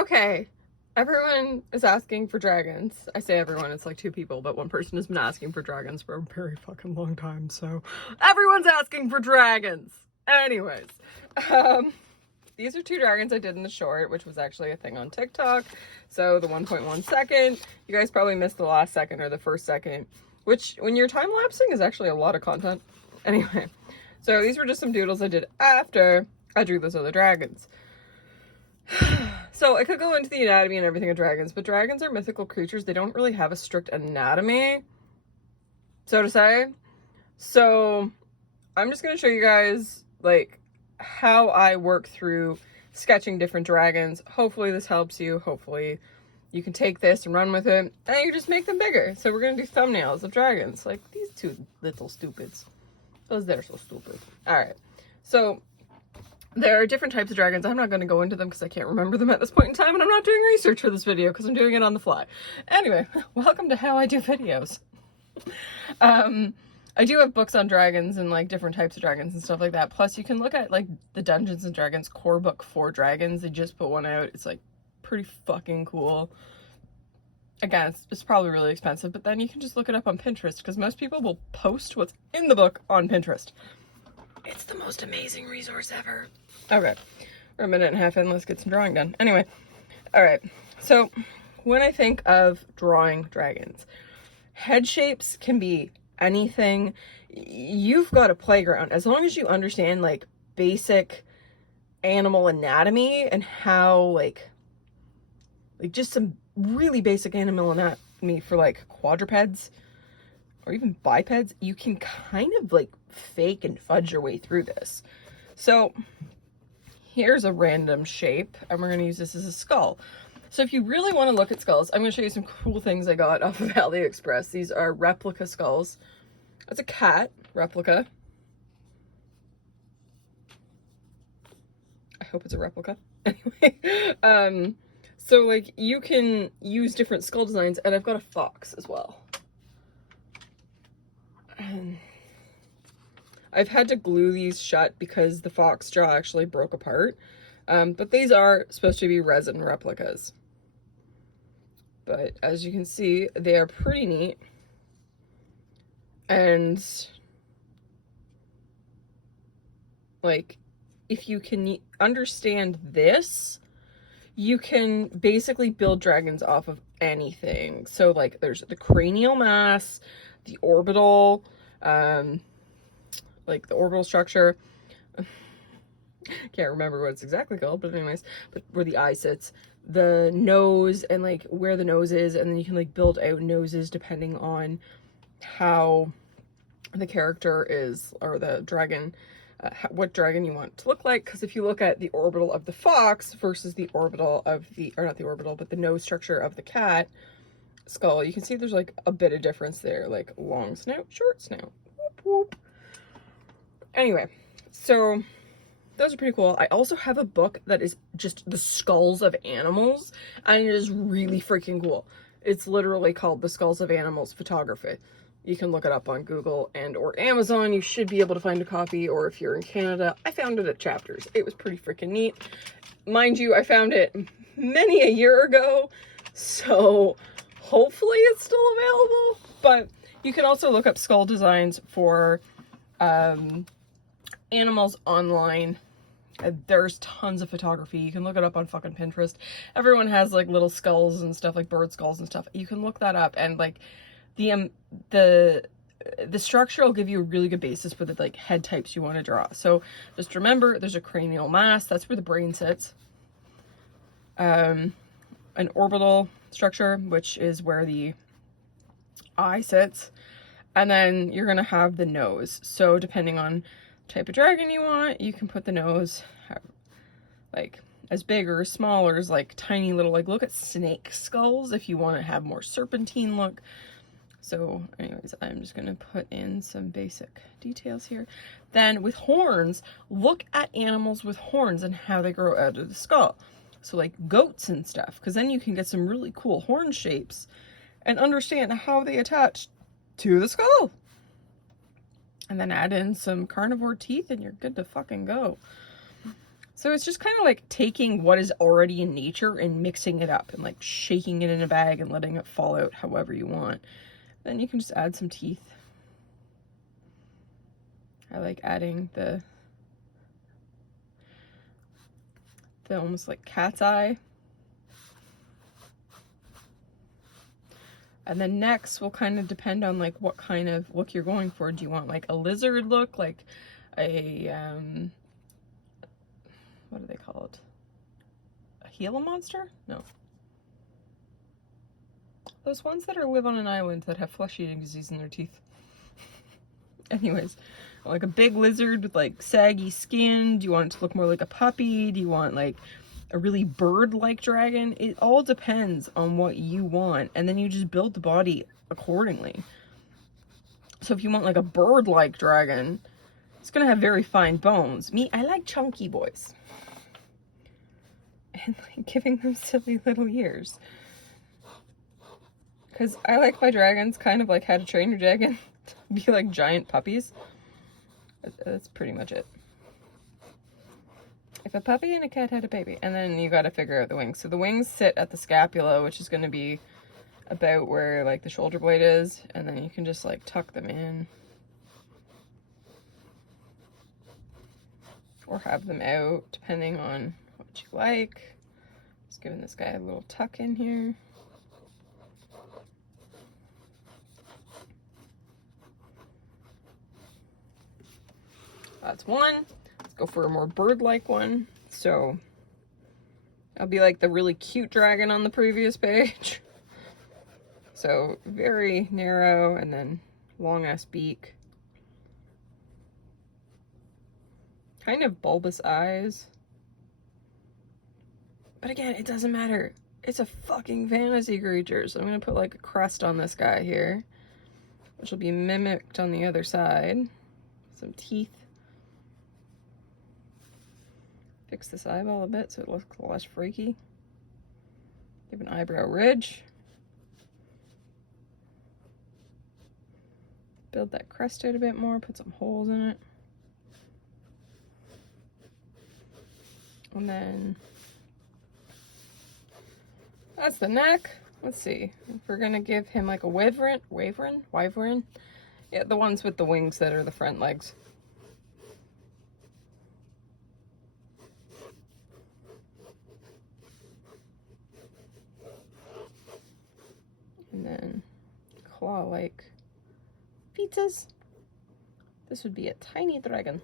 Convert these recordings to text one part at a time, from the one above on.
Okay, everyone is asking for dragons. I say everyone, it's like two people, but one person has been asking for dragons for a very fucking long time, so everyone's asking for dragons. Anyways, these are two dragons I did in the short, which was actually a thing on TikTok. So the 1.1 second, you guys probably missed the last second or the first second, which when you're time lapsing is actually a lot of content. Anyway, so these were just some doodles I did after I drew those other dragons. So I could go into the anatomy and everything of dragons, but dragons are mythical creatures. They don't really have a strict anatomy, so to say. So I'm just going to show you guys like how I work through sketching different dragons. Hopefully this helps you. Hopefully you can take this and run with it and you just make them bigger. So we're going to do thumbnails of dragons, like these two little stupids. Those they're so stupid. All right. So there are different types of dragons. I'm not going to go into them because I can't remember them at this point in time, and I'm not doing research for this video because I'm doing it on the fly. Anyway, welcome to how I do videos. I do have books on dragons and like different types of dragons and stuff like that. Plus you can look at like the Dungeons and Dragons core book for dragons. They just put one out. It's like pretty fucking cool. Again, it's probably really expensive, but then you can just look it up on Pinterest because most people will post what's in the book on Pinterest. It's the most amazing resource ever. Okay, we're a minute and a half in. Let's get some drawing done. Anyway, all right. So when I think of drawing dragons, head shapes can be anything. You've got a playground as long as you understand like basic animal anatomy and how like just some really basic animal anatomy for like quadrupeds or even bipeds. You can kind of like fake and fudge your way through this. So here's a random shape and we're going to use this as a skull. So if you really want to look at skulls, I'm going to show you some cool things I got off of AliExpress. These are replica skulls. That's a cat replica. I hope it's a replica. Anyway, so like you can use different skull designs, and I've got a fox as well. And I've had to glue these shut because the fox jaw actually broke apart. But these are supposed to be resin replicas. But as you can see, they are pretty neat. And like, if you can understand this, you can basically build dragons off of anything. So like there's the cranial mass, the orbital, like the orbital structure. Can't remember what it's exactly called, but anyways, but where the eye sits, the nose, and like where the nose is, and then you can like build out noses depending on how the character is, or the dragon, what dragon you want to look like. Because if you look at the orbital of the fox versus the orbital of the, or not the orbital, but the nose structure of the cat skull, you can see there's like a bit of difference there, like long snout, short snout. Whoop, whoop. Anyway, so those are pretty cool. I also have a book that is just the skulls of animals, and it is really freaking cool. It's literally called The Skulls of Animals Photography. You can look it up on Google and or Amazon. You should be able to find a copy, or if you're in Canada, I found it at Chapters. It was pretty freaking neat. Mind you, I found it many a year ago, so hopefully it's still available. But you can also look up skull designs for animals online. There's tons of photography. You can look it up on fucking Pinterest. Everyone has like little skulls and stuff, like bird skulls and stuff. You can look that up, and like the structure will give you a really good basis for the like head types you want to draw. So just remember, there's a cranial mass, that's where the brain sits. An orbital structure, which is where the eye sits, and then you're gonna have the nose. So depending on type of dragon you want, you can put the nose like as big or as small, or as like tiny little, like look at snake skulls if you want to have more serpentine look. So anyways, I'm just going to put in some basic details here. Then with horns, look at animals with horns and how they grow out of the skull. So like goats and stuff, because then you can get some really cool horn shapes and understand how they attach to the skull. And then add in some carnivore teeth and you're good to fucking go. So it's just kind of like taking what is already in nature and mixing it up and like shaking it in a bag and letting it fall out however you want. Then you can just add some teeth. I like adding the almost like cat's eye. And then next will kind of depend on like what kind of look you're going for. Do you want like a lizard look, like a what do they call it? A Gila monster? No. Those ones that live on an island that have flesh-eating disease in their teeth. Anyways, like a big lizard with like saggy skin. Do you want it to look more like a puppy? Do you want like a really bird-like dragon? It all depends on what you want, and then you just build the body accordingly. So if you want like a bird-like dragon, it's gonna have very fine bones. Me, I like chunky boys. And like giving them silly little ears. Because I like my dragons kind of like How to Train Your Dragon to be like giant puppies. That's pretty much it. If a puppy and a cat had a baby. And then you gotta figure out the wings. So the wings sit at the scapula, which is gonna be about where like the shoulder blade is. And then you can just like tuck them in. Or have them out, depending on what you like. Just giving this guy a little tuck in here. That's one. Let's go for a more bird-like one. So I'll be like the really cute dragon on the previous page. So very narrow and then long ass beak. Kind of bulbous eyes. But again, it doesn't matter. It's a fucking fantasy creature. So I'm gonna put like a crest on this guy here, which will be mimicked on the other side. Some teeth. Fix this eyeball a bit so it looks less freaky. Give an eyebrow ridge. Build that crest out a bit more, put some holes in it. And then that's the neck. Let's see. If we're gonna give him like a wyvern. Yeah, the ones with the wings that are the front legs. And then claw-like pizzas. This would be a tiny dragon.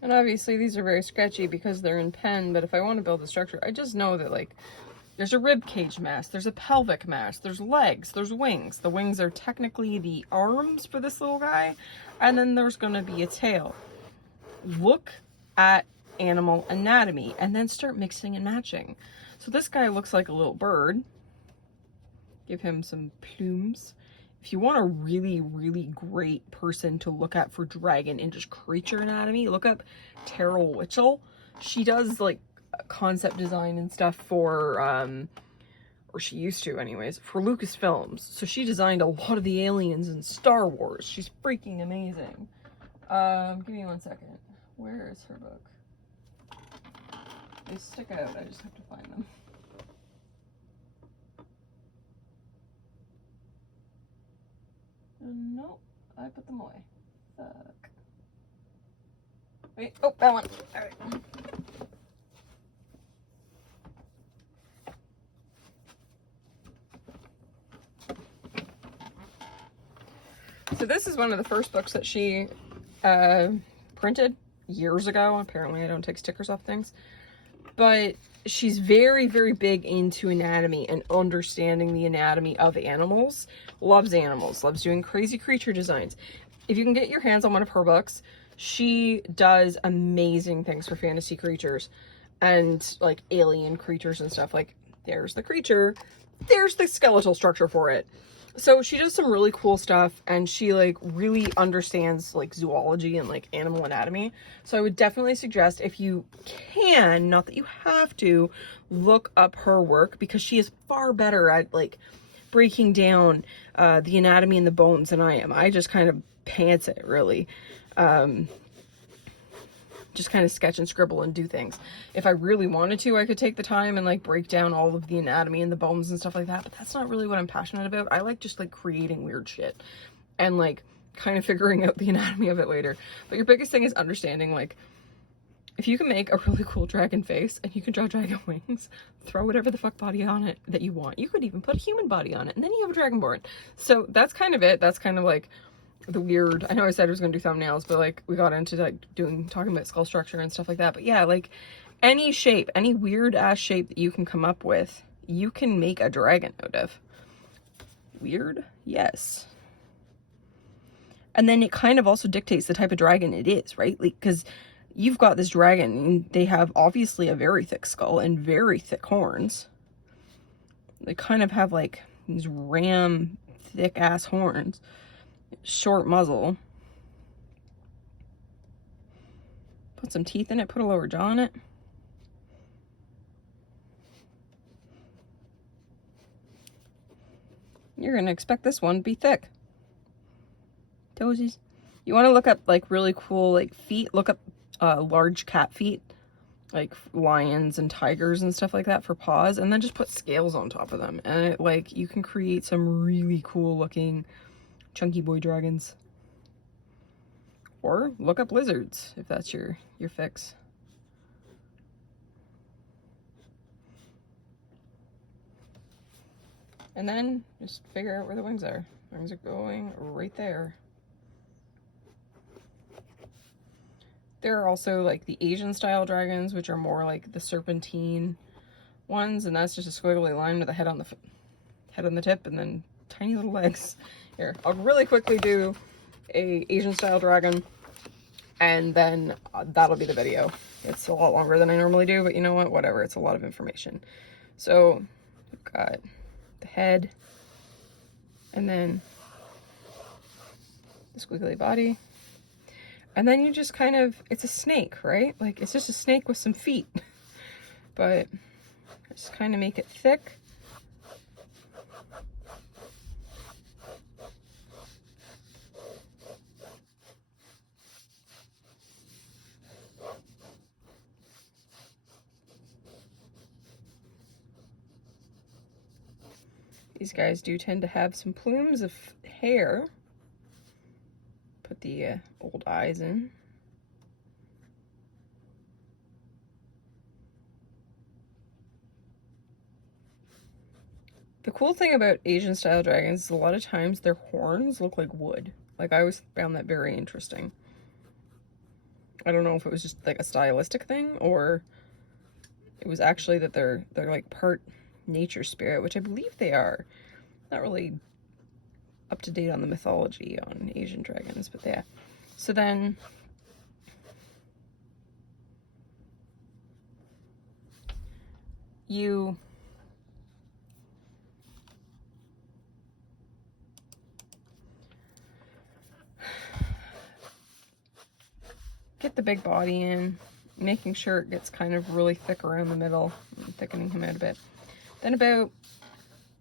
And obviously these are very sketchy because they're in pen, but if I want to build a structure, I just know that like there's a rib cage mass, there's a pelvic mass, there's legs, there's wings. The wings are technically the arms for this little guy, and then there's going to be a tail. Look at animal anatomy and then start mixing and matching. So this guy looks like a little bird. Give him some plumes. If you want a really, really great person to look at for dragon and just creature anatomy, look up Terrell Witchell. She does like concept design and stuff for, or she used to anyways, for Lucasfilms. So she designed a lot of the aliens in Star Wars. She's freaking amazing. Give me 1 second. Where is her book? They stick out, I just have to find them. Nope, I put them away. Fuck. Wait, oh, that one. Alright. So this is one of the first books that she printed years ago. Apparently I don't take stickers off things. But she's very, very big into anatomy and understanding the anatomy of animals. Loves animals. Loves doing crazy creature designs. If you can get your hands on one of her books, she does amazing things for fantasy creatures and like alien creatures and stuff. Like there's the creature, there's the skeletal structure for it. So she does some really cool stuff, and she like really understands like zoology and like animal anatomy. So I would definitely suggest, if you can, not that you have to, look up her work, because she is far better at like breaking down the anatomy and the bones than I am. I just kind of pants it, really. Just kind of sketch and scribble and do things. If I really wanted to, I could take the time and like break down all of the anatomy and the bones and stuff like that, but that's not really what I'm passionate about. I like just like creating weird shit and like kind of figuring out the anatomy of it later. But your biggest thing is understanding, like, if you can make a really cool dragon face and you can draw dragon wings, throw whatever the fuck body on it that you want. You could even put a human body on it, and then you have a dragonborn. So that's kind of it. That's kind of like the weird, I know I said I was gonna do thumbnails, but like we got into like talking about skull structure and stuff like that. But yeah, like any shape, any weird ass shape that you can come up with, you can make a dragon out of. Weird? Yes. And then it kind of also dictates the type of dragon it is, right? Like, because you've got this dragon, and they have obviously a very thick skull and very thick horns. They kind of have like these ram thick ass horns. Short muzzle. Put some teeth in it, put a lower jaw in it. You're gonna expect this one to be thick. Toesies. You want to look up like really cool like feet. Look up large cat feet, like lions and tigers and stuff like that, for paws, and then just put scales on top of them, and it, like, you can create some really cool looking chunky boy dragons. Or look up lizards if that's your fix. And then just figure out where the wings are. Wings are going right there. There are also like the Asian style dragons, which are more like the serpentine ones, and that's just a squiggly line with a head on the tip and then tiny little legs. Here, I'll really quickly do a Asian style dragon, and then that'll be the video. It's a lot longer than I normally do, but you know what? Whatever. It's a lot of information. So we've got the head, and then the squiggly body. And then you just kind of, it's a snake, right? Like, it's just a snake with some feet. But just kind of make it thick. These guys do tend to have some plumes of hair. Put the old eyes in. The cool thing about Asian style dragons is a lot of times their horns look like wood. Like, I always found that very interesting. I don't know if it was just like a stylistic thing, or it was actually that they're like part nature spirit, which I believe they are. Not really up to date on the mythology on Asian dragons, but yeah. So then you get the big body in, making sure it gets kind of really thick around the middle, thickening him out a bit. Then about,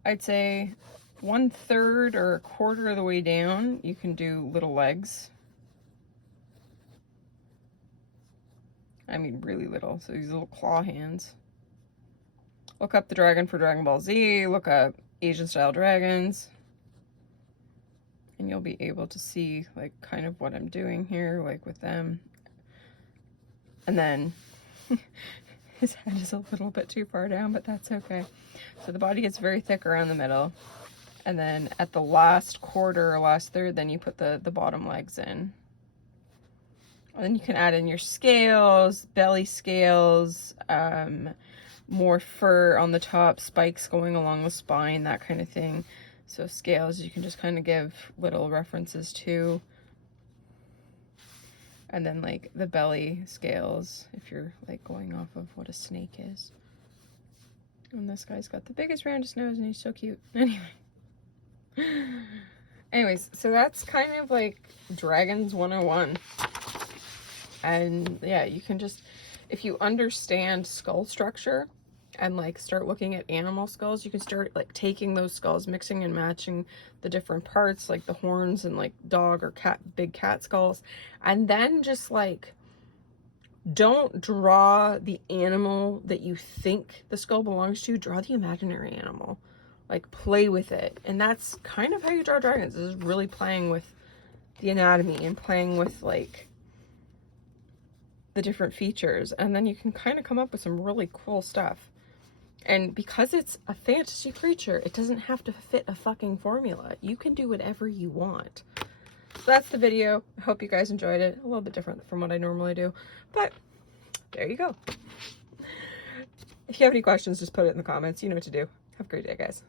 I'd say, 1/3 or 1/4 of the way down, you can do little legs. I mean, really little. So these little claw hands. Look up the dragon for Dragon Ball Z. Look up Asian style dragons. And you'll be able to see, like, kind of what I'm doing here, like, with them. And then his head is a little bit too far down, but that's okay. So the body gets very thick around the middle. And then at the last 1/4 or last 1/3, then you put the bottom legs in. And then you can add in your scales, belly scales, more fur on the top, spikes going along the spine, that kind of thing. So scales you can just kind of give little references to. And then like the belly scales, if you're like going off of what a snake is. And this guy's got the biggest, roundest nose, and he's so cute. Anyway. Anyways, so that's kind of like Dragons 101. And yeah, you can just, if you understand skull structure and like start looking at animal skulls, you can start like taking those skulls, mixing and matching the different parts, like the horns and like dog or cat, big cat skulls. And then just like, don't draw the animal that you think the skull belongs to, draw the imaginary animal. Like, play with it. And that's kind of how you draw dragons, is really playing with the anatomy and playing with like the different features, and then you can kind of come up with some really cool stuff. And because it's a fantasy creature, it doesn't have to fit a fucking formula. You can do whatever you want. So that's the video. I hope you guys enjoyed it. A little bit different from what I normally do, but there you go. If you have any questions, just put it in the comments. You know what to do. Have a great day, guys.